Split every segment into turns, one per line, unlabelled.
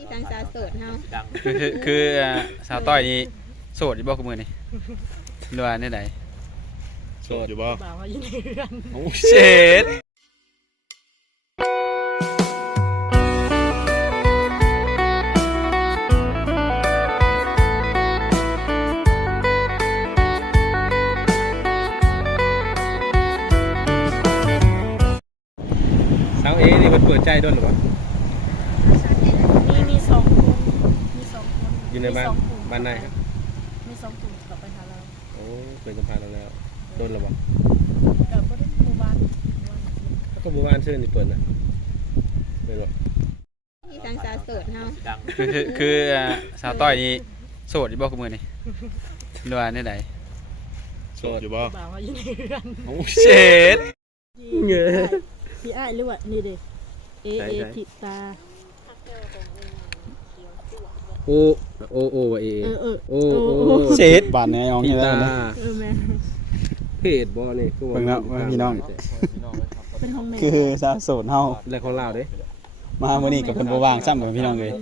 ที่ทางสาวโสดเฮา
ดัง
คือคือคืออ่าสาวต้อยนี่โสดอยู่บ่คุมือนี่หรือว่าแนี่ใด
โสดอยู่บ่
บ่าวว่าอยู่ในเรือน
เช็ด
บ้าน
มีสองกลุ่ม
บ้านไหนครับ
มีสองกลุ่มกลับไปหาเรา
โอ้เปิดสัมภาษณ์เราแล้วโดนหรือเปล่า
กับบ่ได้หมู่บ้านหมู่บ้าน
ก็หมู่บ้านชื่อนี่เปิดนะเปิดบ่
ที่ทางสาวโสดเฮา
ดัง
คือคือคืออ่าสาวต้อยนี่โสดอยู่บ่คุมือนี่หรือว่าแนี่ใด
โสดอยู่บ่
บ่าวว่าอยู่ในเรือน
เช็ด
เงย
พี่อ้ายหรือว่านี่เด้เอ
ใช่
เอ
ใช่
ทิตา
โอโอโอวะเอ
เออเออ
โอโอ
เช็ดบาดเนี่ยยอง
พี่
นี่แล้ว
ตา
นะ
เออแม่
เพจบ่นี่คือ
เบิ่งแล้วว่าพี่น้อง
เป็นของแม่
คือสาวโสดเฮา
แล้วของลาวเด้
มามื้อนี้กับเพิ่นบ่ว่างซ้ำกับพี่น้องเลย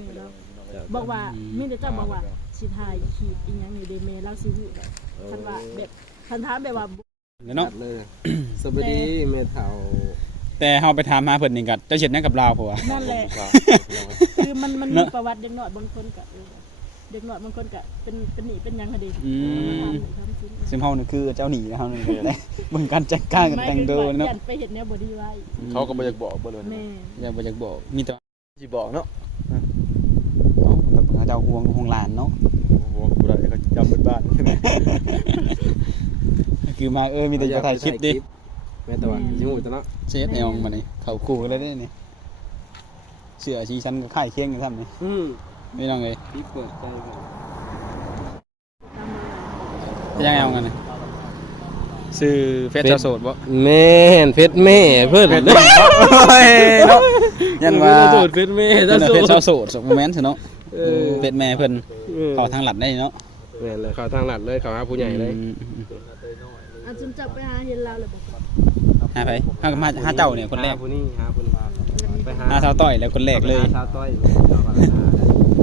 บอกว่ามีแต่เจ้าบอกว่าสิถ่ายขีดอีหยังนี่เด้แม่เราสิฮู้ดอกคันว่าแบบคันถามแบบว่า
เนาะ
ตัดเลยสวัสดีแม่เฒ่า
แต่เฮาไปถามหาเพิ่นนี่ก็เจ้าเฮ็ดหยังกับลาวผัว
นั่นแหละคือมันมัน
เน
มี
อะ
ประวัติเด็กน้อยบางคนก็เออเด็กน้อยบางคนก็เป็นเป็นหนีเป็นหยังคดี
อืม
ทำจริง
ซึ่งเฮานี่คือเจ้าหนีนะเฮานี่แหละเบิ่งการจัดการกันแต่งตัวเนาะ
ยันไปเห็นแนวบอดี้ไว้
เขาก็บ่อยากบอกบ่เลย
แม่
อย่าบ่อยากบอกมีแต่
สิบอกเนาะ
เอ้าแบบเจ้าห่วงห่วงหลานเนาะ
โอ้โหบ่ได้เขาจำเป็นบ้าน
คือมาเออมีแต่จะถ่ายคลิปดิ
แม่ตะวันสิฮู้ตะเนาะ
เช็ดแนวมานี่เข้าคู่กันเลยเด้นี่เสื้อชีชั้นก็ค่ายเคียงกันซ้ำนี่
อืม
พี่น้องเอ้ย
พี่เปิดใจก่อน
ตามมา
ยังไงเอากันน่ะซื้อเฟซเจ้าโสดบ่
แม่นเพชรแม่เพิ่น
เฟซเนาะยันว่า
โสดเพชรแม่
เจ้า
ถ้า
โส
โส
ด
ด
เจ้าโสดสมแม่นซะเนาะ
เออ
เฟซแม่เพิ่น
เออ
เข้าทางหลัดได้เนาะ
แม่นเลยเข้าทางหลัดเลยเข้าหาผู้ใหญ่เลย
อืม
อาจนจับไปหาเห็นเราเลยบอกว่า
หาไปหากับมาหาเจ้าเนี่ยคนแรก
หาผู้นี้หาผู้นี้ไปหา
หาสาวต้อยแล้วคนแรกเลย
หาสาวต้อย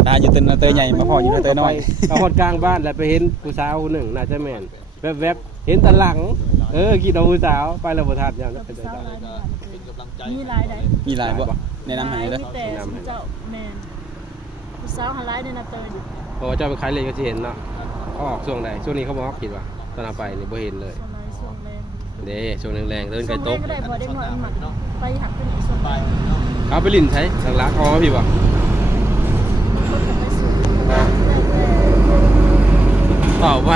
ตาอยู่เต้นเตยใหญ่มาพออยู่เตยน้อย
เอาคนกลางบ้านแล้วไปเห็นผู้สาวผู้หนึ่งน่าจะแม่นแวบๆเห็นแตะหลัง เออคิดเอาผู้สาวไปแล้วบ่ทันยัง
เรา
ไป
ไป
เจอ
เศร้า
สาว
หลายมีหลายใดมีหลายใด
มีหลายบ่แนะนำให้เด้อ
มีแต่สุเจ้าแมนผู้สาวหาหลายในนาเตอร์อยู่
เพราะว่าเจ้าไปขายเลยก็จะเห็นเนาะเขาออกช่วงใดช่วงนี้เขาบอกคิดว่าตอนเอาไปนี่บ่เห็นเลย
ช่วงไหนช่วงแรง
เด้ช่วงแรงๆเดิน
ช่
ไก่
วงแร
ต
ง
ก
ก็ได้พอได้หน่อยมันหมักไปหักไปหนีช่วงแรง
เอาไปลิ้นใช้หลักๆเอามาพี่บ่
คนกับไปสูง
เป่าไป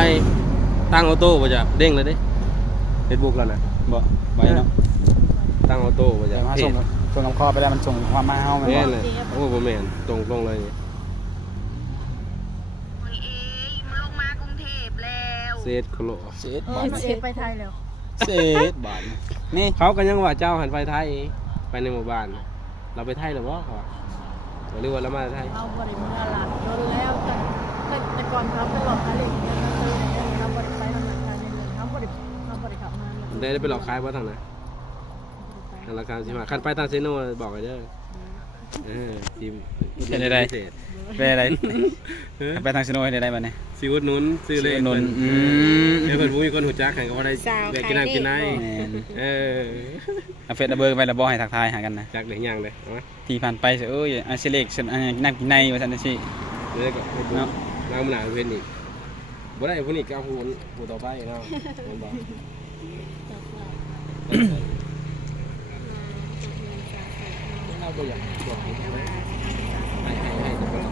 ตั้งออโต้บ่จะเด้งเลยเด้ Facebook แล้วนะ
บ่ไปเนาะ
ตั้งออโต้บ่จะ
แต่มา
เพ
ส่ง
จ
ส่งลำคอไปแล้วมันส่งความมาเฮาแม่น
แม่
บ่
นเลยโอ้บ่แม่นตรงตรงเลย
โอ้ยเอ้ยมันลงมากรุงเทพแล้ว
เซตโคโล
เช็ดา
เอบอ
ท
มาเอกไปไทยแล้ว
เช็ดบาทนี่
เขาก็ยังว่าเจ้าหันไปไทยไปในหมู่บ้าน เราไปไทยหรือบ่เขาว่าหรือว่าเรามาไทย
เอาบริเมื่อหลังโดนแล้วแต่แต่แต่ก่อนเขาไปหลอกอะไรอย่างเงี้ยเราบริไปทำงานการในเมืองเขาบริเขาบริขับมาเลย
ได้ไปหลอกขายบ่ทางไหนทางราคาสิมาคันไปทางเซโนบอกไว้เด้อเออทีมพิเศษ
เป็นอะไรไปทางซิโนให้ได้บัดนี้
สิอุดหนุนซื้อเลย
สิอุดหนุนอืม
เดี๋ยวเพิ่นบ่ มีคนหูจักให้ก็บ่ได้แวะกินน้ำกินไหน
แม่น
เออ
เอาเฟซเอาเบอร์ไปแล้วบ่ให้ทักทายหากันนะ
จักได้หยังเลยเอามา
ที่ผ่านไปเสียเอ้ยอันเซเล็กอันนักกินในว่าซั่นจังซี่
เดี๋ยวก็ไปดู
เนาะ
นางมะนาวเพิ่นอีกบ่ได้ผู้นี้ก็เอาผู้ผู้ต่อไปเนาะเพิ่นบอกเราบ่อยากบอกให้ให้ให้ให้ทุกคน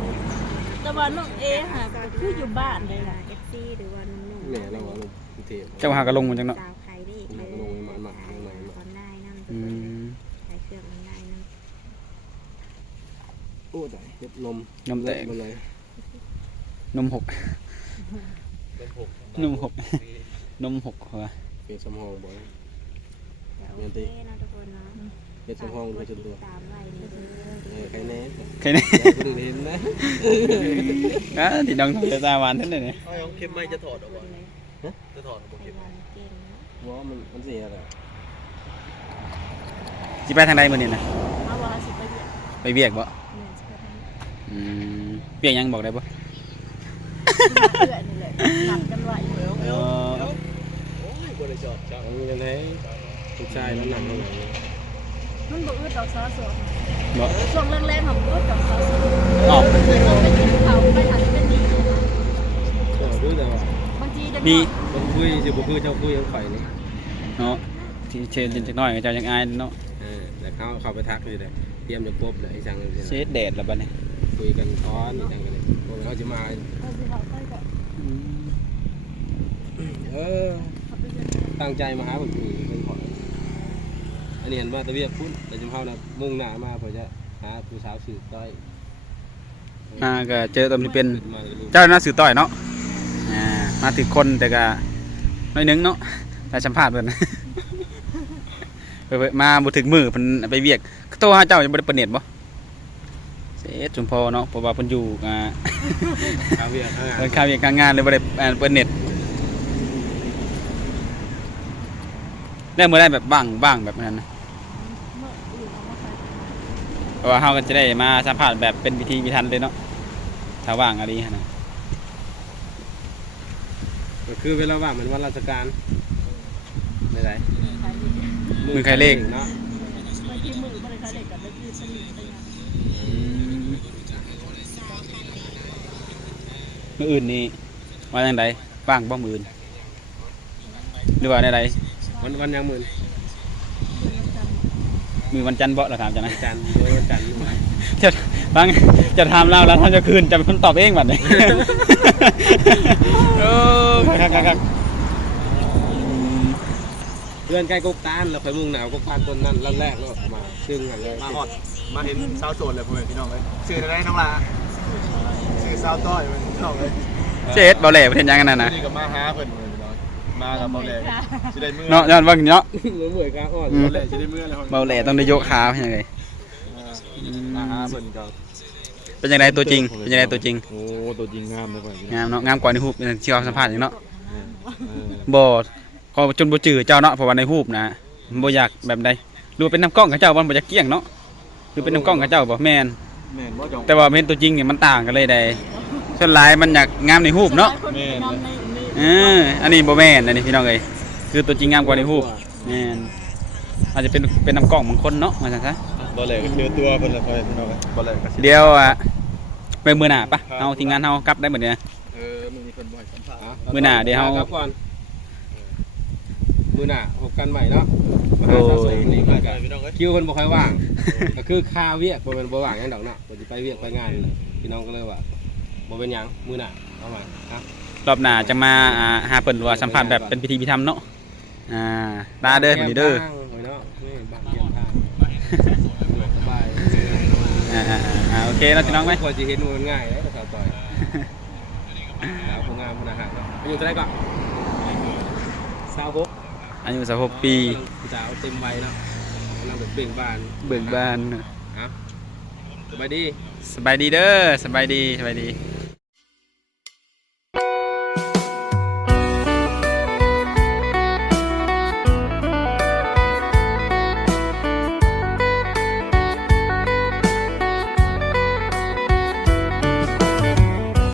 แต่ว่าน้องเอค่ะคืออยู่บ้านเลยนะ
เอฟซีหรือว่านุ่มๆ
แม่เราว่าลงกรุง เทพ
เจ้าหากระลงมาจังเนาะ
สาวไทยได้
หนักลงมาหมักลงมา
คอนได้นั่น
อืม
ใช้เครื่องมันได้นั่น
โอ้ตายเจ็บนม
นมแตก
มันเลย
นมหกนมหกนมหกเหรอ
เป็นสมองบ่
โอเคนะทุกคนเนาะ
เป็นสมองไปจนตัว
ตามไว้นี่คือ
เออใครแน่
ใครเนี่ย
คนอื่นเห็นนะ
อะที่น้องจะตาหวานนั่นเลยเนี่ย
เอาของเข็มไม่จะถอดออกบ่จะ ถอดออกบ่
พ
เข็ม
ยายามเก่งเนาะ
ว่ามันมันเสียอะไร
สิไปทางใดมื้อนี้นะ
เอาว่าสิไปเบียด
ไปเวียกบ่
แม่สิไปทางนี้
อืมเปียกยังบอกได้บ่
เพื่อนนี่แหละนัดกันไว้
เออ
โอ้ยบ่ได้จอดจัง
เอาเงินให้ผู้ชายมันหนังเท่าไหร่
มันบ่อึดดอกซาสด
บ่
ช่วงแรกๆของอึดดอกซาสด
ออก
มันเคยไปกินเขาไปอาจจะเป็นดี
เออดูแต่ว่า
บางทีเด็ก
มี
คน คุยสิบ่คือเจ้าคุยยังไฟนี่
เนาะที่เชนจักหน่อยเจ้ายังอายเนาะ
เออแต่เขาเข้าไปทักเลยแต่เตรียมจะกบเลยไอ้สังเลย
เชดแดดแล้วบัดนี้
คุยกันก้อนอีสังกันเลยพวกเขาจะมา
เอาสิเขาไปกับ
เออ
เขาไปเรียน
ตั้งใจมาหาผมคุยเป็นขออันนี้เห็นว่าตะเวียกพุ่นแต่จำเฮานะมุ่งหน้ามาเพื่อจะหาผู้สาวสื่อต้อย
อ่าก็เจอตอนที่เป็น
มาเลยลูก
เจ้าหน้าสื่อต่อยเนาะอ่ามาถึงคนแต่ก็ น้อยนึงเนาะแต่สัมภาษณ์เพิ่นเพิ่นมาบ่ถึงมือเพิ่นไปเวียกโทรหาเจ้าจะบ่ได้เปิดเน็ตบ่เสียจุมพอเนาะเพราะว่าเพิ่นอยู่อ่า
หาเวียกหางงาน
เพิ่นค่าเวียกการงานเลยบ่ได้เปิดเน็ตแล้วมื้อได้แบบบ้างบ้างแบบนั้นนะ
เพ
ราะว่าเฮาก็จะได้มาสัมภาษณ์แบบเป็นพิธีพิธันเลยเนาะถ้าว่างอะไรหั่นะ
ก็คือเวลาว่างเหมือนวันราชการไม่ได้
ขายดี
มือใครเลข
เนาะ
บางทีมือบริการเด็กกับเด็กที่สนิทไปงาน
มื้ออื่นนี่ว่าจังไดว่างบ่มื้ออื่นหรือว่าใด
วันวันยังหมื่น
ๆมื้อวันจันทร์บ่ล่ะถามจังนะ
จันทร์ด้วยวันจันทร์
จะฟังจะถามเราแล้วท่านจะคืนจะเป็นคนตอบเองบัดนี้โอ้ครับครับครับ
เพื่อนใกล้กกตานเราไปมุ่งหนาวกกตานต้นนั้นรันแรกแล้วมาซึ่งกันเลย
มาฮอดมาเห็นสาวโสดเลยพ่อแม่พี่น้องเอ้ยชื่ออะไรน้องล่ะชื่อสาวต้อยมันพี่น้องเอ้ย
เจ๊เอ็ดเบาแหล่ประเทศยังกันนั่นนะ
นี่ก็มาหาเพิ่นพ่อแม่พี่น้องมากับเบาแหล่สิได้มื้อ
เนาะย้อนว่าเนาะ
เหมือนเหมือนกาอ่อน
อืม
เบาแหล่สิได้มื้อแล้ว
เบาแหล่ต้องได้ยกขาเป็นยังไง
มาหาเพิ่นก็
เป็นยังไงตัวจริง เป็นยังไงตัวจริง
โอ้ตัวจริงงามเลยพ่อแม่พี่น้อง
งามเนาะ งามกว่าในรูปที่เขาสัมภาษณ์อย่างเนาะ
เออ
บ่ก็จนบ่จื้อเจ้าเนาะเพราะว่าในรูปนะบ่อยากแบบใดรู้ว่าเป็นน้ำกล้องกับเจ้าบ่บ่อยากเกี้ยงเนาะคือเป็นน้ำกล้องกับเจ้าบ่แม่น
แม่นบ่จอง
แต่ว่าเป็นตัวจริงเนี่ยมันต่างกันเลยได้ส่วนหลายมันอยากงามในรูปเนาะ
คนที่นำในใน
เอออันนี้บ่แม่นอันนี้พี่น้องเอ้ยคือตัวจริงงามกว่าในรูปแม่นอาจจะเป็นเป็นน้ำกล้องบางคนเนาะว่าซั่นซะ
บ่แหล่ก็เจอตัวเพิ่นแล้วพ่อแม่พี่น้องเอ้ยบ่แหล่ก็สิ
เดี๋ยวอะไปมื้อหน้าปะเอาทีมงานเฮากลับได้หมดเนี่ย
เออมึงมีเพิ่นบ่ให้สัมภาษณ์
มื้อหน้าเดี๋ยวเฮา
ครับก่อนมือหน้าพบกันใหม่เนาะมา
โอ้
หายสาวสวยนี่ก็
พ่อแม่พี่น้องเอ้ย
คิวคนบ่ค่อยว่างก็คือค่าเวียกบ่เป็นบ่ว่างหยังดอกเนาะบ่สิไปเวียกไปงานพี่น้องก็เลยว่าบ่เป็นหยังมือหน้าเอามาครับ
รอบหน้าจะมาอ่าหาเปิ่นว่าสัมภาษณ์แบบเป็นพิธีพิธันเนาะอ่าตาเด้อคนนี้เด้อ
แก้มทางไว้เนาะนี่บ้านเยี่ยมทางสบาย
อ่าอ่าอ่าโอเคแล้วพี่น้องไหม
กว่าจะเห็นมันง่ายเลยสาวต่อยสาวผู้งามผู้น่ารักเนาะอายุเท่าไหร่ก่อนสาวหก
อายุ16ปี
สาวเต็มวัยแล้วกำลังแบบเบ่งบาน
เบิกบาน
สบายดี
สบายดีเด้อ สบายดี สบายดี
ส